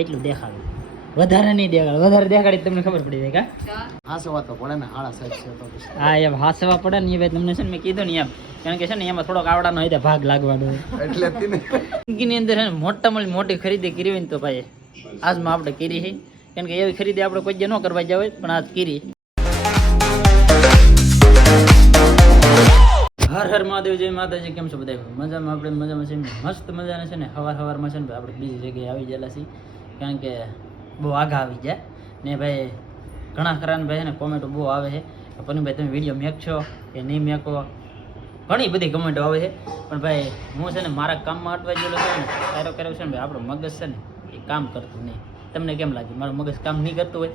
એટલું દેખાડું, વધારે નહીં દેખાડું. વધારે દેખાડી તમને ખબર પડી જાય કા હાસવા તો પડે ને હાડા સાઈડ છે તો પછી. હા એમ હાસવા પડે ને એ ભાઈ તમને છે ને મેં કીધું ને એમ, કારણ કે છે ને એમાં થોડોક આવડાનો હોય ભાગ લાગવાનો હોય. એટલે જ ને. જિંદગીની અંદર છે ને મોટામાં મોટી ખરીદી કરી હોય ને તો ભાઈ આજમાં આપણે કરી છે, કારણ કે એવી ખરીદી આપણે કોઈ જે ન કરવા જાય હોય પણ આજ કરી. હર હર મહાદેવ, જય માતાજી. કેમ છો બધા? મજામાં? આપણે મજામાં છે, મસ્ત મજાના છે ને. સવારમાં છે ને ભાઈ આપણે બીજી જગ્યાએ આવી ગયેલા છીએ, કારણ કે બહુ આગા આવી જાય ને ભાઈ. ઘણા ખરા ને ભાઈ છે ને કોમેન્ટો બહુ આવે છે, પનુભાઈ તમે વિડીયો મેકશો કે નહીં મેકો, ઘણી બધી કમેન્ટો આવે છે. પણ ભાઈ હું છે ને મારા કામમાં અટવાઈ ગયેલો છે ને, સારો કર્યો છે ને ભાઈ. આપણો મગજ છે ને એ કામ કરતું નહીં. તમને કેમ લાગે મારું મગજ કામ નહીં કરતું હોય?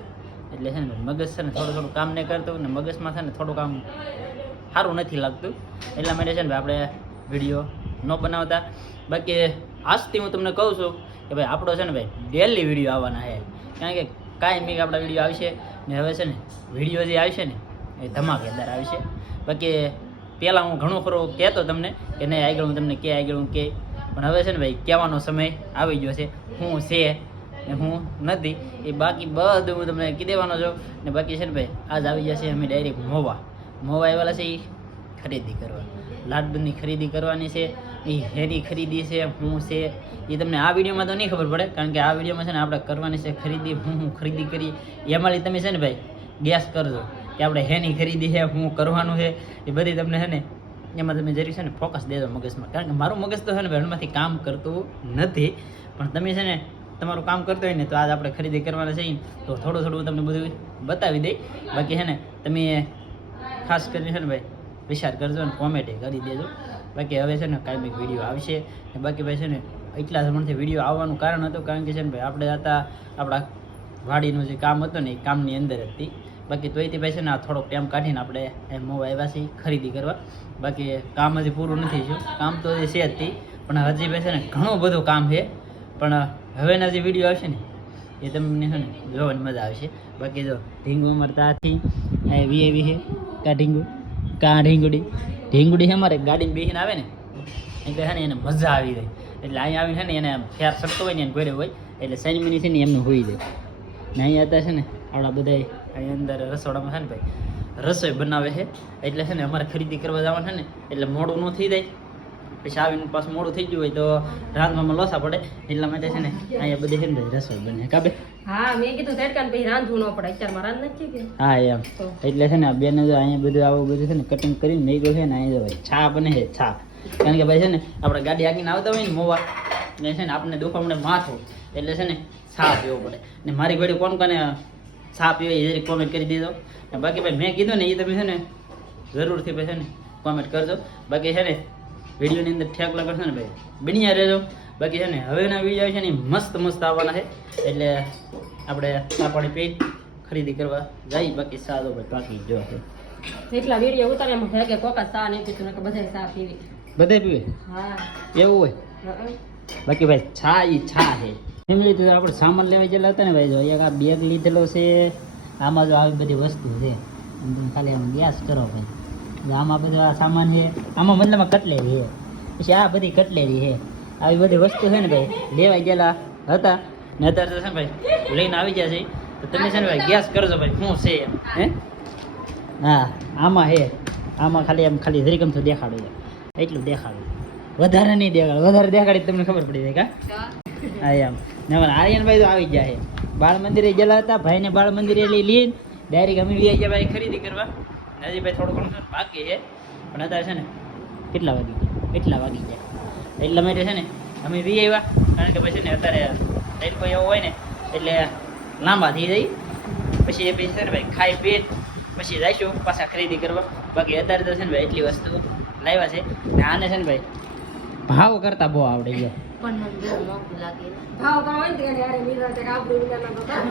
એટલે છે ને મગજ છે ને થોડું કામ નહીં કરતું હોય ને, મગજમાં છે ને થોડું કામ સારું નથી લાગતું. એટલા માટે છે ને ભાઈ આપણે વિડીયો ન બનાવતા. બાકી આજથી હું તમને કહું છું કે ભાઈ આપણો છે ને ભાઈ ડેલી વિડીયો આવવાના છે, કારણ કે કાંઈ આપણા વિડીયો આવશે ને. હવે છે ને વિડીયો જે આવશે ને એ ધમાકેદાર આવશે. બાકી પહેલાં હું ઘણું ખરું કહેતો તમને કે નહીં આગળ હું તમને આગળ હું કે, પણ હવે છે ને ભાઈ કહેવાનો સમય આવી ગયો છે. હું છે ને હું નથી એ બાકી બધું હું તમને કહી દેવાનો છું. ને બાકી છે ને ભાઈ આજ આવી જશે અમે ડાયરેક્ટ મોવા આવેલા છે એ ખરીદી કરવા. લાડુની ખરીદી કરવાની છે, એ હેરી ખરીદી છે હું છે એ તમને આ વિડીયોમાં તો નહીં ખબર પડે, કારણ કે આ વિડીયોમાં છે ને આપણે કરવાની છે ખરીદી. હું ખરીદી કરી એમાં તમે છે ને ભાઈ ગેસ કરજો કે આપણે હેની ખરીદી છે, હું કરવાનું છે એ બધી તમને છે ને એમાં તમે જરી છે ને ફોકસ દેજો મગજમાં. કારણ કે મારું મગજ તો છે ને ભાઈ એમાંથી કામ કરતું નથી, પણ તમે છે ને તમારું કામ કરતો હોય ને તો આજ આપણે ખરીદી કરવાના છે તો થોડું થોડું તમને બધું બતાવી દઈ. બાકી છે ને તમે ખાસ કરીને છે ને ભાઈ વિચાર કરજો ને કોમેન્ટ કરી દેજો. બાકી હવે છે ને કાંઈ વિડીયો આવશે ને. બાકી ભાઈ છે ને એટલા સમયથી વિડીયો આવવાનું કારણ હતું, કારણ કે છે ને ભાઈ આપણે હતા આપણા વાડીનું જે કામ હતું ને એ કામની અંદર હતી. બાકી તોયથી ભાઈ છે ને આ થોડોક ટાઈમ કાઢીને આપણે મોવા આવ્યા છીએ ખરીદી કરવા. બાકી કામ હજી પૂરું નથી થયું, કામ તો હજી છે જ હતી, પણ હજી ભાઈ છે ને ઘણું બધું કામ છે. પણ હવેના જે વિડીયો આવશે ને એ તમને છે ને જોવાની મજા આવશે. બાકી જો ઢીંગુ અમારે ત્યાંથી વીએવી છે કાં ઢીંગુડી છે અમારે ગાડીમાં બેસીને આવે ને એટલે છે ને એને મજા આવી જાય. એટલે અહીંયા આવીને છે ને એને ફેર સરતો હોય ને એને ઘરે હોય એટલે સેનિમની છે ને એમનું હોઈ જાય ને. અહીંયા હતા છે ને આપણા બધા અહીંયા અંદર રસોડામાં છે ને ભાઈ રસોઈ બનાવે છે. એટલે છે ને અમારે ખરીદી કરવા જવાનું છે ને એટલે મોડું ન થઈ જાય, પછી આવીને પાછું મોડું થઈ ગયું હોય તો રાંધવામાં લોસા પડે. એટલા માટે છે ને અહીંયા બધી છે ને રસોઈ બને કાબે. હા મેં કીધું તડકાને પછી રાંધવું ન પડે, અત્યારમાં રાંધ નથી કે. હા એમ એટલે છે ને આ બેને જો અહીંયા બધું આવું બધું છે ને કટિંગ કરીને મેં ગયું છે ને અહીંયા ભાઈ છા બને છે છા. કારણ કે ભાઈ છે ને આપણે ગાડી આગીને આવતા હોય ને મોવા ને છે ને આપણને દુખામણે માથું એટલે છે ને છા પીવો પડે. ને મારી ઘડી કોણ કોને છા પીવે એ જરી કોમેન્ટ કરી દેજો. ને બાકી ભાઈ મેં કીધું ને એ તમે છે ને જરૂરથી ભાઈ છે ને કોમેન્ટ કરજો. બાકી છે ને વિડીયોની અંદર ઠેક લગાડશો ને ભાઈ બન્યા રહેજો. બાકી છે ને હવેના વિડીયો છે ને મસ્ત આવવાના છે, એટલે આપણે ચા પાણી પી ખરીદી કરવા જઈ. બાકી સાદો ભાઈ બાકી જો છે એટલા વિડીયો ઉતાર્યા થાય કે કોકા ચા નહીં પીતું ને બધા ચા પીવી બધે પીવે હા એવું હોય. બાકી ભાઈ છા એ છા છે ફેમિલી. તો આપણે સામાન લેવા ગયેલા હતા ને ભાઈ, જો એક આ બેગ લીધેલો છે, આમાં જો આવી બધી વસ્તુ છે, ખાલી આમ ગેસ કરો ભાઈ. આમાં બધો આ સામાન છે, આમાં મતલબમાં કટલેરી છે, પછી આ બધી કટલેરી છે, આવી બધી વસ્તુ છે ને ભાઈ લેવા ગયેલા હતા ને. અત્યારે તો છે ને ભાઈ લઈને આવી ગયા છે તો તમે છે ને ભાઈ ગેસ કરજો ભાઈ શું છે હે. હા આમાં છે, આમાં ખાલી જરી ગમતું દેખાડું છે, એટલું દેખાડું, વધારે નહીં દેખાડું. વધારે દેખાડી તમને ખબર પડી જાય કા. હા એમ ને અમારે આર્યનભાઈ તો આવી ગયા છે, બાળ મંદિરે ગયેલા હતા, ભાઈને બાળ મંદિરે લઈને ડાયરેક્ટ અમે વી ગયા ભાઈ ખરીદી કરવા. હજી ભાઈ થોડું ઘણું બાકી છે, પણ અત્યારે છે ને કેટલા વાગી જાય એટલા માટે છે ને અમે વી આવ્યા. કારણ કે પછી છે ને અત્યારે તડકો એવો હોય ને એટલે લાંબા થઈ જાય. પછી એ પછી છે ને ભાઈ ખાઈ પી પછી જઈશું પાછા ખરીદી કરવા. બાકી અત્યારે તો છે ને ભાઈ એટલી વસ્તુ લાવ્યા છે ને. આને છે ને ભાઈ ભાવ કરતા બહુ આવડે ગયો.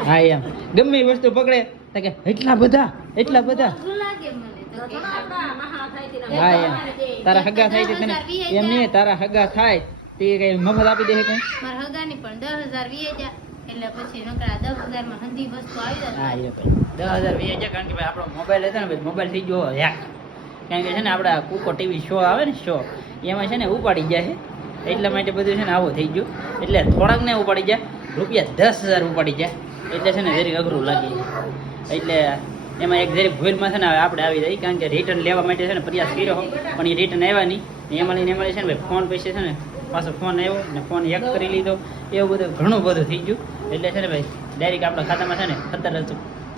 હા એમ ગમે એ વસ્તુ પકડે તો કે એટલા બધા હા એમ તારા હગા થાય તને એમ નહીં, તારા હગા થાય તે કઈ મફત આપી દે કઈ મારા હગાની પણ 10,000 વીએ જા એટલે પછી નકરા 10,000 માં હંધી વસ્તુ આવી જાય. હા એ ભાઈ 10,000 વીએ જા. કારણ કે ભાઈ આપણો મોબાઈલ હતો ને ભાઈ મોબાઈલ થઈ ગયો હેક. કારણ કે છે ને આપણા કુકો ટીવી શો આવે ને શો એમાં છે ને ઉપાડી જાય છે, એટલા માટે બધું છે ને આવું થઈ ગયું. એટલે થોડાક ને ઉપાડી જાય રૂપિયા 10,000 ઉપાડી જાય એટલે છે ને જરીક અઘરું લાગે એટલે એમાં એક જરીક ભૂલમાં છે ને આપણે આવી જાય કારણ કે રિટર્ન લેવા માટે છે ને પ્રયાસ કર્યો પણ એ રિટર્ન આવ્યા નહીં એમાં છે ને ભાઈ ફોન પૈસે છે ને પાછો ફોન આવ્યો ને ફોન હેક કરી લીધો એવું બધું ઘણું બધું થઈ ગયું એટલે છે ને ભાઈ ડાયરેક્ટ આપણા ખાતામાં છે ને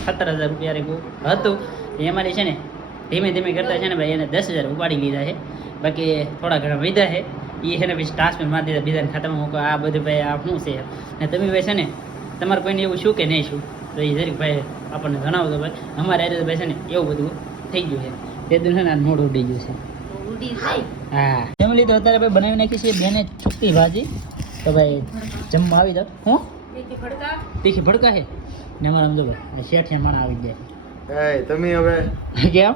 17,000 રૂપિયા હતું એમાંથી છે ને ધીમે ધીમે કરતા છે ને ભાઈ એને 10,000 ઉપાડી લીધા છે બાકી થોડા ઘણા વધ્યા છે એ છે ને પછી ટ્રાન્સફર મારી દીધા બીજાના ખાતામાં મૂકો આ બધું ભાઈ આ શું છે ને તમે ભાઈ છે ને તમારે કોઈને એવું શું કે નહીં શું તો એ જરીક ભાઈ આપણને જણાવજો ભાઈ અમારે આજે ભાઈ છે ને એવું બધું થઈ ગયું છે તે દિન છે ને આ મોઢું ઉડી ગયું છે ઉડી જાય. હા ફેમિલી તો અત્યારે ભાઈ બનાવી નાખી છે બેને છુટ્ટી ભાજી તો ભાઈ જમવા આવી જાવ હું તીખી ભડકા છે ને અમારે સમજો ભાઈ શેઠિયા માણા આવી જાય એ તમે હવે કેમ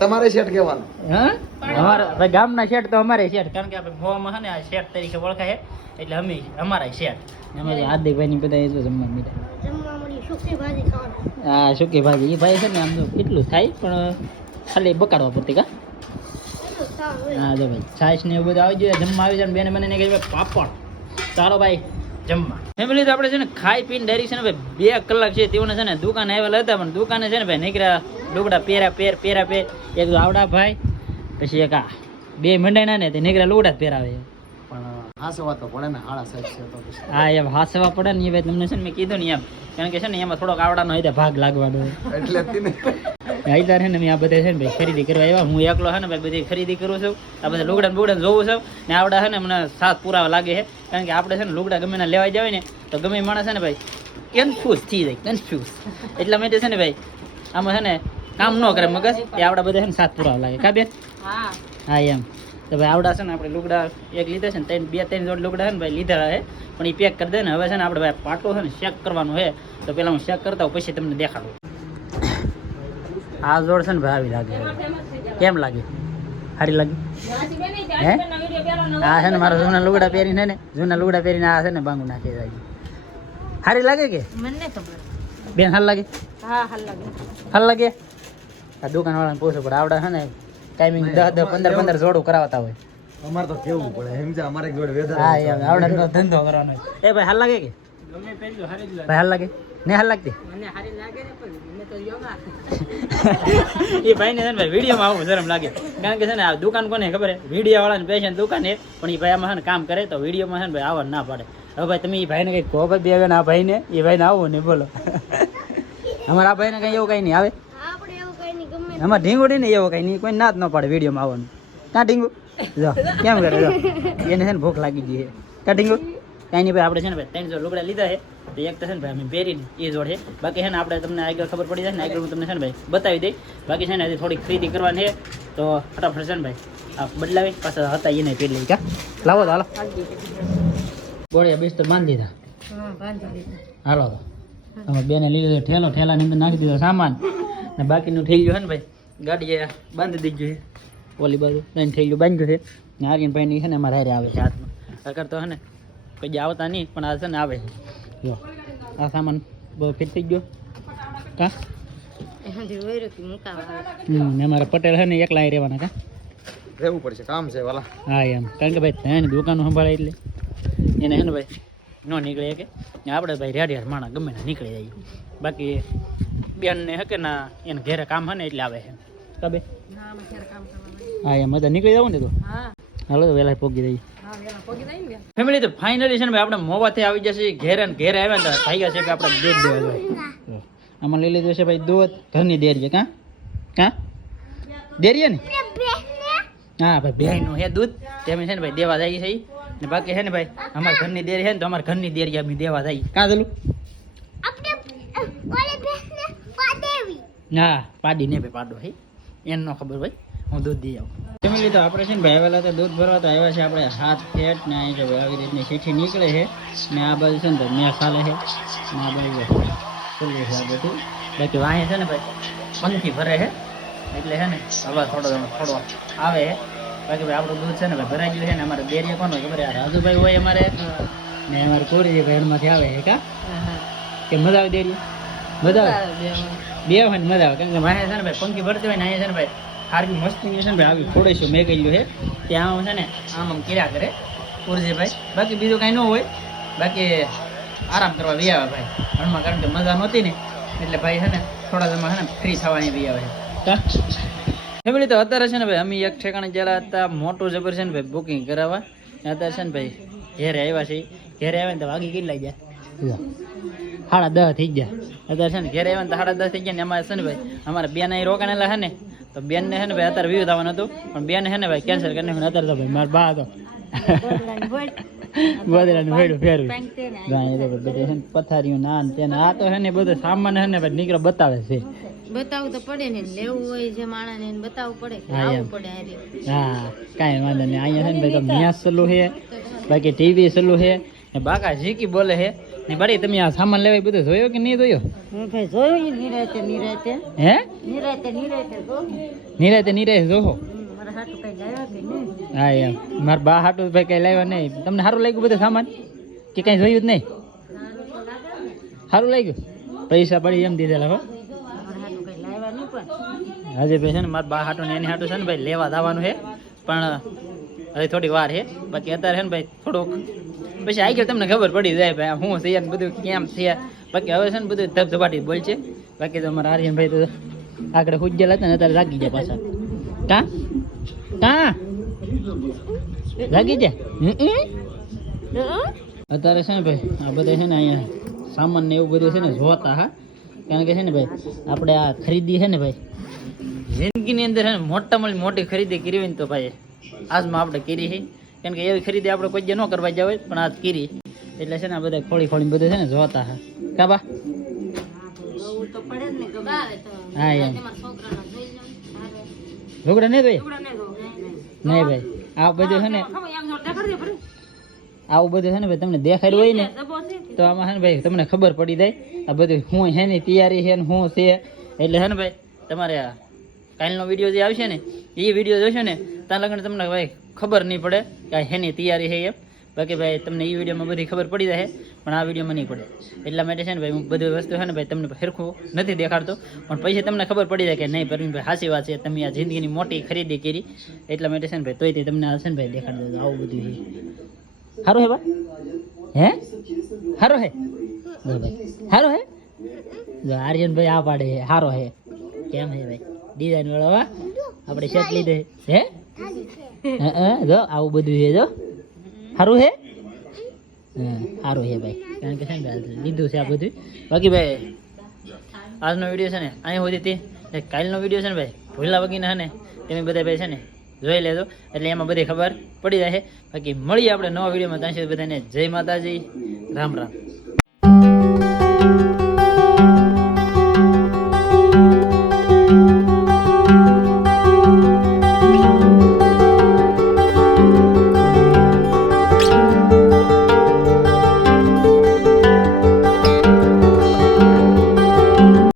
તમારે શેઠ કહેવાનું. હા અમારા ભાઈ ગામના શેઠ તો અમારે શેઠ કારણ કે આપણે મોવામાં છે ને આ શેઠ તરીકે ઓળખાય એટલે અમે અમારા શેઠ ને અમે હાર્દિકભાઈની બધા એ જો જમવા મીઠા જમવા મળી સુકી ભાજી ખાવાની. હા સુકી ભાજી એ ભાઈ છે ને આમ તો કેટલું થાય પણ ખાલી બકાડવા પડતી કા એટલું સારું હોય. હા જો ભાઈ છાશ ને એવું બધું આવી જોઈએ જમવા આવી જાય ને બેને મને કહે પાપડ ચાલો ભાઈ જમવા ફેમિલી તો આપણે છે ને ખાઈ પીને ડાયરેક્ટ છે ને ભાઈ 2 કલાક છે તેઓને છે ને દુકાને આવેલા હતા પણ દુકાને છે ને ભાઈ નીકળ્યા લુગડા પહેરા એક તો આવડા ભાઈ પછી એક આ 2 મંડાણા ને તે નીકળ્યા લુગડા જ પહેરાવે પણ હાસવા તો પડે ને હાળા સાહેબ છે તો પછી. હા એમ હાસવા પડે ને એ ભાઈ તમને છે ને મેં કીધું ને એમ કારણ કે છે ને એમાં થોડોક આવડાનો હોય ભાગ લાગવાનો હોય એટલે જ ને. આઈતા છે ને મેં આ બધા છે ને ભાઈ ખરીદી કરવા આવ્યા હું એકલો છે ને ભાઈ બધી ખરીદી કરું છું આ બધા લુગડા બુગડા જોવું છું ને આવડા છે ને મને સાથ પુરાવા લાગે છે કારણ કે આપણે છે ને લુગડા ગમે ના લેવા જાય ને તો ગમે એ માણસ છે ને ભાઈ કન્ફ્યુઝ થઈ જાય કન્ફ્યુઝ એટલા માટે છે ને ભાઈ આમાં છે ને કામ ન કરે મગજ એ આવડા બધા છે ને સાથ પુરાવા લાગે કા બેન હા હા એમ તો ભાઈ આવડા છે ને આપણે લુગડા એક લીધા છે ને 2-3 જોડ લુગડા છે ને ભાઈ લીધા છે પણ એ પેક કરી દે ને હવે છે ને આપણે ભાઈ પાટો છે ને ચેક કરવાનું છે તો પેલા હું ચેક કરતા હોઉં પછી તમને દેખાડું આ જોડ છે ને ભાઈ આવી લાગે કેમ લાગે સારી લાગે હે આ છે ને મારા જૂના લુગડા પહેરીને ને જૂના લુગડા પહેરીને આ છે ને બાંગુ નાખી જાય સારી લાગે કે મને ખબર. બેન હાલ લાગે હા હાલ લાગે હાલ લાગે આ દુકાન વાળાને પૂછવું પડે આવડા છે ને ટાઈમિંગ 10 15 જોડું કરાવતા હોય અમારે તો કેવું પડે સમજા અમારે એક જોડે વેધર હા એમ આવડાનો ધંધો કરવાનો હોય. એ ભાઈ હાલ લાગે કે ભાઈ હાલ લાગે ને હાલ લાગતી મને હારી લાગે ને પણ મને તો યોગા એ ભાઈને છે ને ભાઈ વિડીયોમાં આવું શરમ લાગે કારણ કે છે ને આ દુકાન કોને ખબર હે વિડીયો વાળાને પેશન દુકાન હે પણ એ ભાઈ આમાં છે ને કામ કરે તો વિડીયોમાં છે ને ભાઈ આવવા ના પાડે હવે ભાઈ તમે એ ભાઈને કંઈક કહો ભાઈ બે આવે ને આ ભાઈને એ ભાઈને આવો ને બોલો અમારા આ ભાઈને કંઈ એવું કંઈ નહીં આવે આપણે એવું કઈ નહીં ગમે. અમારે ઢીંગુડી નહીં એવું કંઈ નહીં કોઈ ના જ ન પાડે વિડીયોમાં આવવાનું કાં ઢીંગુ જો કેમ કરે જો એને છે ને ભૂખ લાગી ગઈ છે કાં ઢીંગુ કાંઈ નહીં ભાઈ આપણે છે ને ભાઈ 3 જોડ લુગડા લીધા છે તો એક તો છે ને ભાઈ અમે પહેરીને એ જોડ છે બાકી છે ને આપણે તમને આગળ ખબર પડી જાય ને આગળ હું તમને છે ને ભાઈ બતાવી દઈ બાકી છે ને હજી થોડીક ખરીદી કરવાની છે તો ફટાફટ છે ને ભાઈ આ બદલાવી પાછા હતા એને પહેરી લઈ કા લાવો તો હાલો ગોળિયા બિસ્તર બાંધી દીધા હા બાંધી દીધા. હાલો તો અમે બેને લીધો ઠેલાની અંદર નાખી દીધો સામાન ને બાકીનું થઈ ગયું છે ને ભાઈ ગાડીએ બાંધી દીધું છે ઓલી બાજુ લઈને થઈ ગયું બાંધ્યું છે ને આર્યન ભાઈની છે ને અમારે હારે આવે છે હાથમાં અગર તો છે ને કોઈ આવતા નહીં પણ આ છે ને આવે છે જો આ સામાન બહુ ફિટ થઈ ગયો કા એનાથી વૈરુથી મુકાવા આવે. ને અમારા પટેલ છે ને એકલા અહીં રહેવાના કા રહેવું પડશે કામ છે વાલા. હા એમ કારણ કે ભાઈ ત્યાં દુકાનો સંભાળે એટલે એને છે ને ભાઈ ન નીકળે કે ને આપણે ભાઈ રેડિયાર માણા ગમે ના નીકળી જાય બાકી બેનને હકે ના એને ઘેરે કામ છે ને એટલે આવે છે કબે ના અમે ક્યારે કામ કરવાનું હા એમ બધા નીકળી જવું ને તો હા હાલો તો વહેલા પહોંચી જઈએ હા વેલા પોગી જાય ને ફેમિલી તો ફાઇનલી છે ને ભાઈ આપણે મોવાથી આવી જશે ઘેરે ને ઘેરે આવ્યા ને તો થઈ ગયા છે કે આપણે દૂધ દેવા જોઈએ આમાં લઈ લીધું છે ભાઈ દૂધ ઘરની ડેરી કાં કાં ડેરી ને હા ભાઈ બહેનનું હે દૂધ તેમ છે ને ભાઈ દેવા જાય છે ને બાકી છે ને ભાઈ અમારા ઘરની ડેરી છે ને તો અમારા ઘરની ડેરી અમે દેવા જઈએ કાં ચલું ના પાડી ને ભાઈ પાડો હે એને ન ખબર ભાઈ હું દૂધ દઈ આવું ફેમિલી તો આપણે છે ને ભાઈ આવેલા તો દૂધ ભરવા તો આવ્યા છે આપણે હાથ ફેટ ને અહીં જો ભાઈ આવી રીતની સીઠી નીકળે છે ને આ બાજુ છે ને તો મેં ખાલે છે ને આ બાજુ ખુલ્લું છે આ બધું બાકી વાંહે છે ને ભાઈ પંખી ભરે છે એટલે છે ને હવા થોડો આવે છે બાકી ભાઈ આપણું દૂધ છે ને ભાઈ ભરાઈ ગયું છે ને અમારે ડેરી કોણ હોય ખબર આ રાજુભાઈ હોય અમારે ને અમારે કોરી ભાઈ એમાંથી આવે છે કા કે મજા આવે ડેરી મજા આવે બે હોય ને મજા આવે કારણ કે વાંહે છે ને ભાઈ પંખી ભરતી હોય ને અહીંયા છે ને ભાઈ હારી મસ્તી છે ને ભાઈ આવી થોડીશું મેં કહ્યું છે ત્યાં છે ને આમ કર્યા કરે ઉર્જેભાઈ બાકી બીજું કાંઈ ન હોય બાકી આરામ કરવા વી આવે ભાઈ હણમાં, કારણ કે મજા નહોતી ને એટલે ભાઈ છે ને થોડા સમય છે ને ફ્રી થવાની વી આવે કા ફેમિલી. તો અત્યારે છે ને ભાઈ અમે એક ઠેકાણે ગયેલા હતા મોટું જબર છે ને ભાઈ બુકિંગ કરાવવા. અત્યારે છે ને ભાઈ ઘેરે આવ્યા છે. ઘેરે આવ્યા ને તો વાગી કેટલા ગયા? 10:30 થઈ ગયા. અત્યારે છે ને ઘેરે આવ્યા ને તો 10:30 થઈ ગયા ને અમારે છે ને ભાઈ અમારા બેન અહીં રોકાણેલા છે ને તો બેન ને છે ને ભાઈ અત્યારે વ્યૂ થવાનું હતું પણ બેન છે ને ભાઈ કેન્સલ કરીને અત્યારે તો ભાઈ મારા બા હતો ગોદડાનું ભેડું ફેરવું બધું છે ને પથારીઓ ના ને તેને આ તો છે ને બધું સામાન છે ને ભાઈ નીકળો બતાવે છે. બતાવવું તો પડે ને, લેવું હોય જે માણસને એને બતાવવું પડે કે હા, આવવું એમ. પડે હારે. હા કાંઈ વાંધો નહીં. અહીંયા છે ને ભાઈ તો મેચ સલું છે, બાકી ટીવી સલું છે ને બાકા ઝીકી બોલે છે ને. બડી તમે આ સામાન લેવા એ બધું જોયો કે નહીં જોયો? હું ભાઈ જોયું નિરાતે હે નિરાતે જો નિરાતે નિરાતે જોહો. મારા હાટું કઈ લાવ્યા કે નહીં? હા એમ મારા બા હાટું ભાઈ કઈ લાવ્યા નહીં. તમને સારું લાગ્યું બધું સામાન કે કઈ જોયું જ નહીં? સારું લાગ્યું? પૈસા પડી એમ દીધેલા હો. મારા હાટું કઈ લાવ્યા નહીં પણ હજી ભાઈ છે ને મારા બા હાટું ને એની હાટું છે ને ભાઈ લેવા દાવાનું છે પણ હવે થોડી વાર છે. બાકી અત્યારે છે ને ભાઈ થોડુંક પછી આવી ગયો તમને ખબર પડી જાય ભાઈ હું છે ને બધું કેમ છે. બાકી હવે છે ને બધું ધબધબાટી બોલ છે. બાકી તો અમારા આર્યન ભાઈ તો આગળ હુજ્જેલા હતા ને અત્યારે લાગી જાય પાછા. કા કા લાગી જાય અત્યારે છે ને ભાઈ આ બધા છે ને અહીંયા સામાન ને એવું બધું છે ને જોતા. હા કારણ કે છે ને ભાઈ આપણે આ ખરીદી છે ને ભાઈ જિંદગીની અંદર છે ને મોટામાં મોટી ખરીદી કરી હોય ને તો ભાઈ આજમાં આપણે કરી છે. કારણ કે એવી ખરીદી આપણે કોઈ જે ન કરવા જાય હોય પણ આજ કરી એટલે છે ને આ બધા ખોળી ખોળી બધું છે ને જોતા. હા કા બા? જોવું તો પડે જ ને ગમે આવે તો હા એમ તમારા છોકરાનો જોઈ લો હારે. ઝઘડા નહીં ભાઈ? ટુકડા નહીં જોવું. નહીં ભાઈ આ બધું છે ને ખબર એમ જો દેખાડજે ફરી આવું બધું છે ને ભાઈ તમને દેખાડ્યું હોય ને જબો છે તો આમાં છે ને ભાઈ તમને ખબર પડી જાય આ બધું શું હેની તૈયારી છે ને શું છે. એટલે છે ને ભાઈ તમારે આ કાલનો વિડીયો જે આવશે ને એ વિડીયો જોશો ને ત્યાં લગન તમને ભાઈ ખબર નહીં પડે કે આ હેની તૈયારી છે એમ. બાકી ભાઈ તમને એ વિડીયોમાં બધી ખબર પડી જાય પણ આ વિડીયોમાં નહીં પડે. એટલા માટે છે ને ભાઈ હું બધી વસ્તુ છે ને ભાઈ તમને સરખું નથી દેખાડતો પણ પછી તમને ખબર પડી જાય કે નહીં પરવીનભાઈ સાચી વાત છે તમે આ જિંદગીની મોટી ખરીદી કરી. એટલા માટે છે ને ભાઈ તોય તે તમને આ છે ને ભાઈ દેખાડી દો આવું બધું છે. સારું હે બા? હે સારો હે? જો ભાઈ સારો હે? જો આર્યનભાઈ આ પાડે છે સારો હે. કેમ હે ભાઈ ડિઝાઇન વાળો? વા આપણે શર્ટ લીધો હે? જો આવું બધું છે. જો સારું હે? હા સારું છે ભાઈ કારણ કે છે ને લીધું છે આ બધું. બાકી ભાઈ આજનો વિડીયો છે ને અહીં સુધી તે કાલનો વિડીયો છે ને ભાઈ ભૂલા વગીને છે ને તમે બધા ભાઈ છે ને જોઈ લેજો એટલે એમાં બધી ખબર પડી જાય છે. બાકી મળીએ આપણે નવા વિડીયોમાં. ત્યાં સુધી બધાને જય માતાજી, રામ રામ.